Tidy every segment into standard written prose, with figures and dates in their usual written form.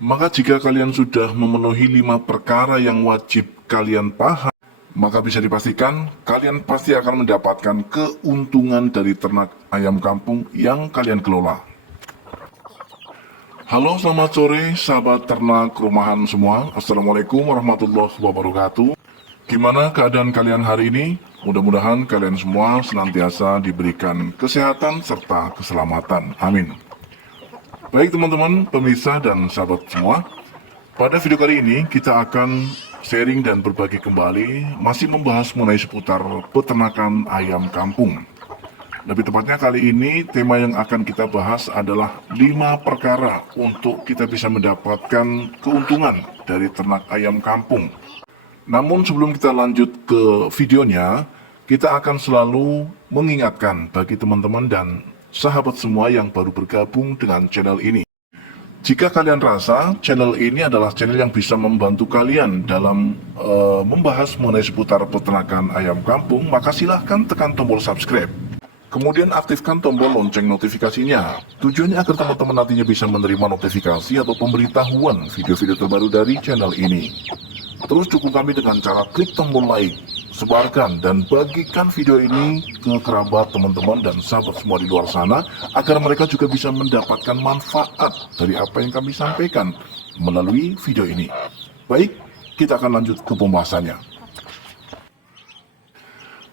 Maka jika kalian sudah memenuhi 5 perkara yang wajib kalian paham, maka bisa dipastikan kalian pasti akan mendapatkan keuntungan dari ternak ayam kampung yang kalian kelola. Halo, selamat sore sahabat ternak rumahan semua. Assalamualaikum warahmatullahi wabarakatuh. Gimana keadaan kalian hari ini? Mudah-mudahan kalian semua senantiasa diberikan kesehatan serta keselamatan. Amin. Baik teman-teman, pemirsa dan sahabat semua, pada video kali ini kita akan sharing dan berbagi kembali masih membahas mengenai seputar peternakan ayam kampung. Lebih tepatnya kali ini tema yang akan kita bahas adalah 5 perkara untuk kita bisa mendapatkan keuntungan dari ternak ayam kampung. Namun sebelum kita lanjut ke videonya, kita akan selalu mengingatkan bagi teman-teman dan sahabat semua yang baru bergabung dengan channel ini. Jika kalian rasa channel ini adalah channel yang bisa membantu kalian dalam membahas mengenai seputar peternakan ayam kampung, maka silahkan tekan tombol subscribe. Kemudian aktifkan tombol lonceng notifikasinya. Tujuannya agar teman-teman nantinya bisa menerima notifikasi atau pemberitahuan video-video terbaru dari channel ini. Terus dukung kami dengan cara klik tombol like, sebarkan dan bagikan video ini ke kerabat, teman-teman dan sahabat semua di luar sana agar mereka juga bisa mendapatkan manfaat dari apa yang kami sampaikan melalui video ini. Baik, kita akan lanjut ke pembahasannya.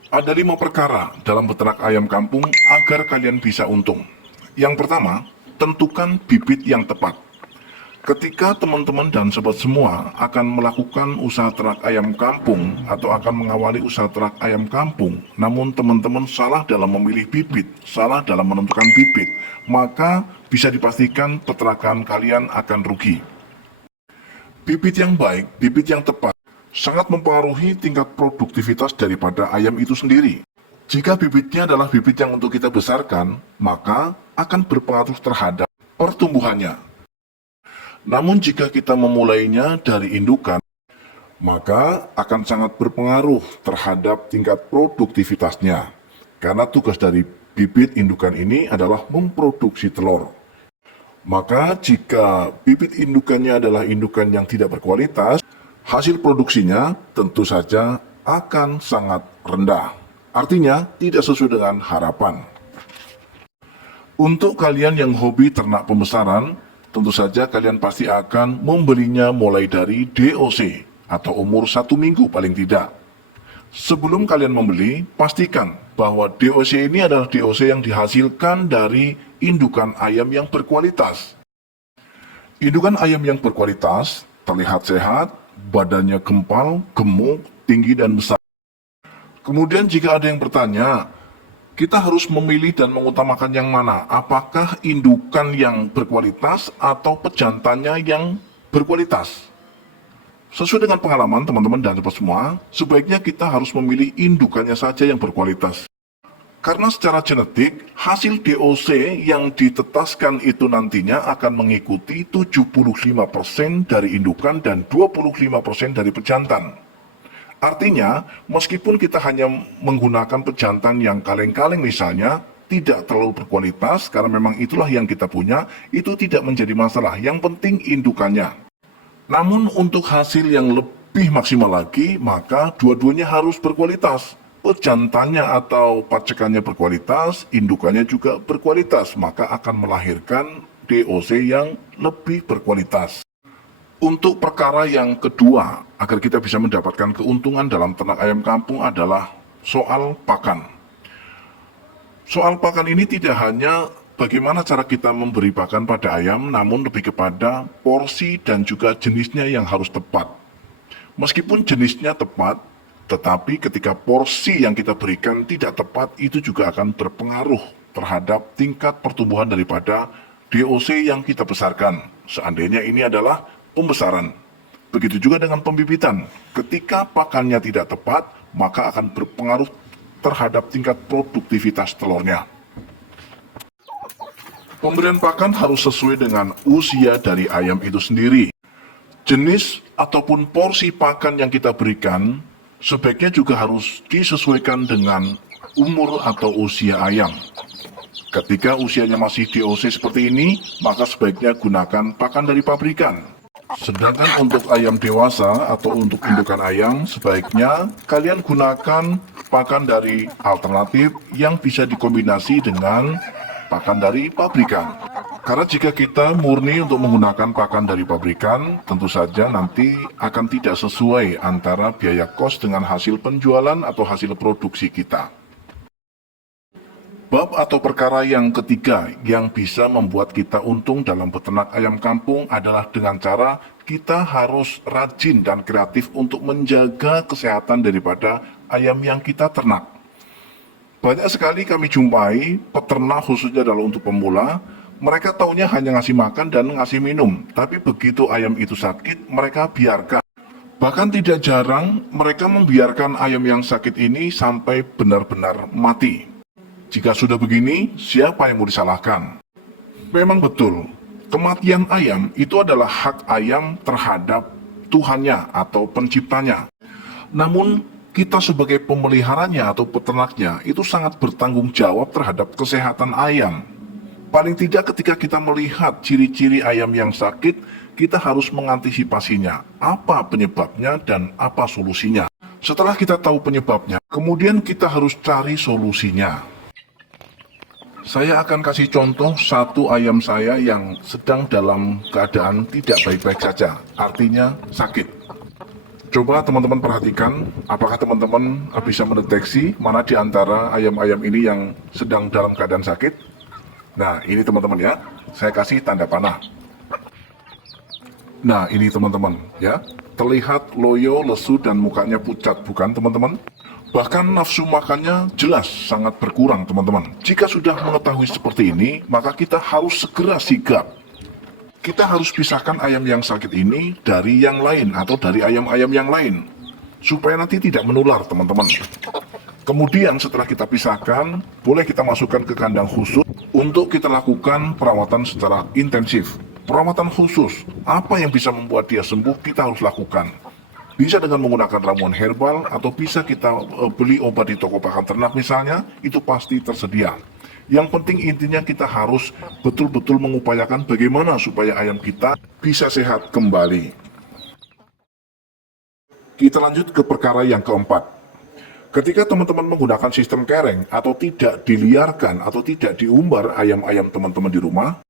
Ada 5 perkara dalam beternak ayam kampung agar kalian bisa untung. Yang pertama, tentukan bibit yang tepat. Ketika teman-teman dan sobat semua akan melakukan usaha ternak ayam kampung atau akan mengawali usaha ternak ayam kampung, namun teman-teman salah dalam memilih bibit, salah dalam menentukan bibit, maka bisa dipastikan peternakan kalian akan rugi. Bibit yang baik, bibit yang tepat, sangat mempengaruhi tingkat produktivitas daripada ayam itu sendiri. Jika bibitnya adalah bibit yang untuk kita besarkan, maka akan berpengaruh terhadap pertumbuhannya. Namun jika kita memulainya dari indukan, maka akan sangat berpengaruh terhadap tingkat produktivitasnya. Karena tugas dari bibit indukan ini adalah memproduksi telur. Maka jika bibit indukannya adalah indukan yang tidak berkualitas, hasil produksinya tentu saja akan sangat rendah. Artinya tidak sesuai dengan harapan. Untuk kalian yang hobi ternak pembesaran, tentu saja kalian pasti akan membelinya mulai dari DOC atau umur 1 minggu paling tidak. Sebelum kalian membeli, pastikan bahwa DOC ini adalah DOC yang dihasilkan dari indukan ayam yang berkualitas. Indukan ayam yang berkualitas terlihat sehat, badannya gempal, gemuk, tinggi dan besar. Kemudian jika ada yang bertanya, kita harus memilih dan mengutamakan yang mana? Apakah indukan yang berkualitas atau pejantannya yang berkualitas? Sesuai dengan pengalaman teman-teman dan sobat semua, sebaiknya kita harus memilih indukannya saja yang berkualitas. Karena secara genetik, hasil DOC yang ditetaskan itu nantinya akan mengikuti 75% dari indukan dan 25% dari pejantan. Artinya, meskipun kita hanya menggunakan pejantan yang kaleng-kaleng misalnya, tidak terlalu berkualitas, karena memang itulah yang kita punya, itu tidak menjadi masalah. Yang penting indukannya. Namun untuk hasil yang lebih maksimal lagi, maka dua-duanya harus berkualitas. Pejantannya atau pacekannya berkualitas, indukannya juga berkualitas, maka akan melahirkan DOC yang lebih berkualitas. Untuk perkara yang kedua, agar kita bisa mendapatkan keuntungan dalam ternak ayam kampung adalah soal pakan. Soal pakan ini tidak hanya bagaimana cara kita memberi pakan pada ayam, namun lebih kepada porsi dan juga jenisnya yang harus tepat. Meskipun jenisnya tepat, tetapi ketika porsi yang kita berikan tidak tepat, itu juga akan berpengaruh terhadap tingkat pertumbuhan daripada DOC yang kita besarkan. Seandainya ini adalah pembesaran. Begitu juga dengan pembibitan. Ketika pakannya tidak tepat, maka akan berpengaruh terhadap tingkat produktivitas telurnya. Pemberian pakan harus sesuai dengan usia dari ayam itu sendiri. Jenis ataupun porsi pakan yang kita berikan sebaiknya juga harus disesuaikan dengan umur atau usia ayam. Ketika usianya masih DOC seperti ini, maka sebaiknya gunakan pakan dari pabrikan. Sedangkan untuk ayam dewasa atau untuk indukan ayam, sebaiknya kalian gunakan pakan dari alternatif yang bisa dikombinasi dengan pakan dari pabrikan. Karena jika kita murni untuk menggunakan pakan dari pabrikan, tentu saja nanti akan tidak sesuai antara biaya kos dengan hasil penjualan atau hasil produksi kita. Bab atau perkara yang ketiga yang bisa membuat kita untung dalam beternak ayam kampung adalah dengan cara kita harus rajin dan kreatif untuk menjaga kesehatan daripada ayam yang kita ternak. Banyak sekali kami jumpai peternak khususnya dalam untuk pemula, mereka taunya hanya ngasih makan dan ngasih minum, tapi begitu ayam itu sakit, mereka biarkan. Bahkan tidak jarang mereka membiarkan ayam yang sakit ini sampai benar-benar mati. Jika sudah begini, siapa yang mau disalahkan? Memang betul, kematian ayam itu adalah hak ayam terhadap Tuhannya atau penciptanya. Namun, kita sebagai pemeliharanya atau peternaknya itu sangat bertanggung jawab terhadap kesehatan ayam. Paling tidak ketika kita melihat ciri-ciri ayam yang sakit, kita harus mengantisipasinya. Apa penyebabnya dan apa solusinya? Setelah kita tahu penyebabnya, kemudian kita harus cari solusinya. Saya akan kasih contoh satu ayam saya yang sedang dalam keadaan tidak baik-baik saja, artinya sakit. Coba teman-teman perhatikan, apakah teman-teman bisa mendeteksi mana di antara ayam-ayam ini yang sedang dalam keadaan sakit? Nah, ini teman-teman ya, saya kasih tanda panah. Nah, ini teman-teman ya, terlihat loyo, lesu, dan mukanya pucat, bukan teman-teman? Bahkan nafsu makannya jelas sangat berkurang, teman-teman. Jika sudah mengetahui seperti ini, maka kita harus segera sigap. Kita harus pisahkan ayam yang sakit ini dari yang lain atau dari ayam-ayam yang lain, supaya nanti tidak menular, teman-teman. Kemudian setelah kita pisahkan, boleh kita masukkan ke kandang khusus untuk kita lakukan perawatan secara intensif. Perawatan khusus, apa yang bisa membuat dia sembuh, kita harus lakukan. Bisa dengan menggunakan ramuan herbal atau bisa kita beli obat di toko pakan ternak misalnya, itu pasti tersedia. Yang penting intinya kita harus betul-betul mengupayakan bagaimana supaya ayam kita bisa sehat kembali. Kita lanjut ke perkara yang keempat. Ketika teman-teman menggunakan sistem kereng atau tidak diliarkan atau tidak diumbar ayam-ayam teman-teman di rumah,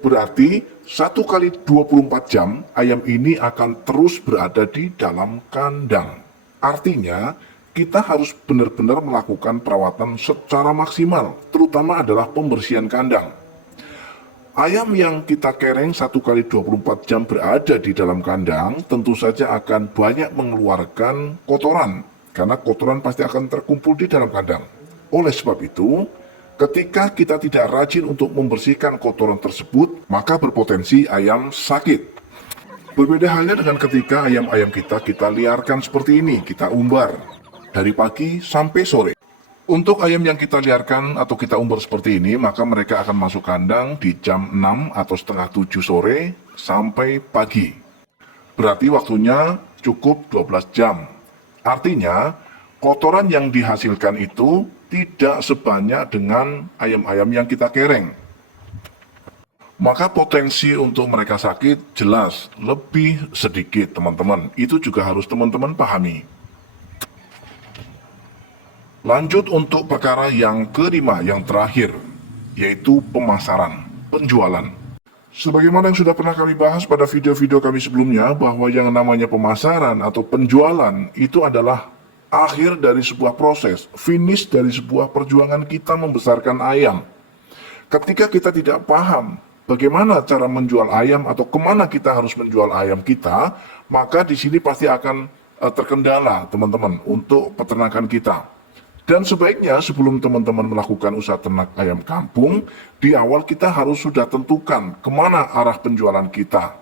berarti 1 kali 24 jam ayam ini akan terus berada di dalam kandang. Artinya, kita harus benar-benar melakukan perawatan secara maksimal, terutama adalah pembersihan kandang. Ayam yang kita kereng 1 kali 24 jam berada di dalam kandang, tentu saja akan banyak mengeluarkan kotoran, karena kotoran pasti akan terkumpul di dalam kandang. Oleh sebab itu, ketika kita tidak rajin untuk membersihkan kotoran tersebut, maka berpotensi ayam sakit. Berbeda halnya dengan ketika ayam-ayam kita liarkan seperti ini, kita umbar dari pagi sampai sore. Untuk ayam yang kita liarkan atau kita umbar seperti ini, maka mereka akan masuk kandang di jam 6 atau setengah 7 sore sampai pagi. Berarti waktunya cukup 12 jam. Artinya, kotoran yang dihasilkan itu tidak sebanyak dengan ayam-ayam yang kita kereng. Maka potensi untuk mereka sakit jelas lebih sedikit, teman-teman. Itu juga harus teman-teman pahami. Lanjut untuk perkara yang kelima, yang terakhir, yaitu pemasaran, penjualan. Sebagaimana yang sudah pernah kami bahas pada video-video kami sebelumnya, bahwa yang namanya pemasaran atau penjualan itu adalah akhir dari sebuah proses, finish dari sebuah perjuangan kita membesarkan ayam. Ketika kita tidak paham bagaimana cara menjual ayam atau kemana kita harus menjual ayam kita, maka di sini pasti akan terkendala, teman-teman, untuk peternakan kita. Dan sebaiknya sebelum teman-teman melakukan usaha ternak ayam kampung, di awal kita harus sudah tentukan kemana arah penjualan kita.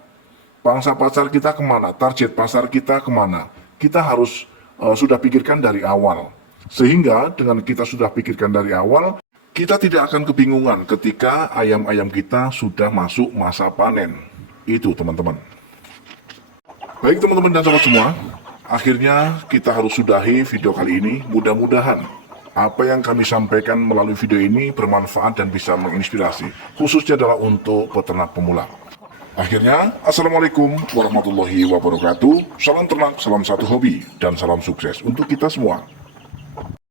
Pangsa pasar kita kemana, target pasar kita kemana. Kita harus sudah pikirkan dari awal. Sehingga dengan kita sudah pikirkan dari awal, kita tidak akan kebingungan ketika ayam-ayam kita sudah masuk masa panen. Itu teman-teman. Baik teman-teman dan sahabat semua, akhirnya kita harus sudahi video kali ini. Mudah-mudahan apa yang kami sampaikan melalui video ini bermanfaat dan bisa menginspirasi, khususnya adalah untuk peternak pemula. Akhirnya, Assalamualaikum warahmatullahi wabarakatuh. Salam ternak, salam satu hobi, dan salam sukses untuk kita semua.